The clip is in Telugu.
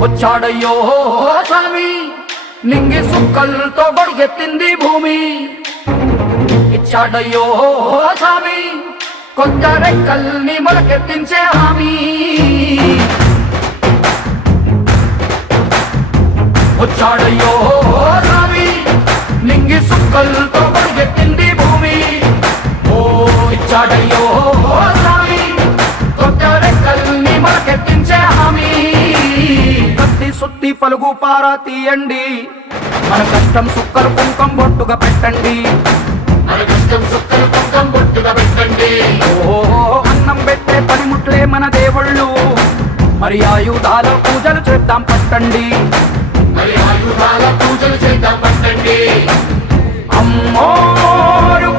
వచ్చాడయ్యో స్వామి నింగి సుక్కలతో బడిగెత్తింది భూమి ఇచ్చాడయ్యో స్వామి కొత్త రెక్కల్ని మొలకెత్తించే హామీ వచ్చాడయ్యో స్వామి నింగి సుక్కలతో బడిగెత్తింది భూమి ఓ ఇచ్చాడయ్యో స్వామి కొత్త రెక్కల్ని మొలకెత్తించే హామీ కత్తి సుత్తి పలుగు పారా తీయండి మన కష్టం సుక్కలు కుంకం బొట్టుగా పెట్టండి ఓ అన్నం పెట్టే పనిముట్లే మన దేవుళ్ళు మరి ఆయుధాల పూజలు చేద్దాం పట్టండి అమ్మోరు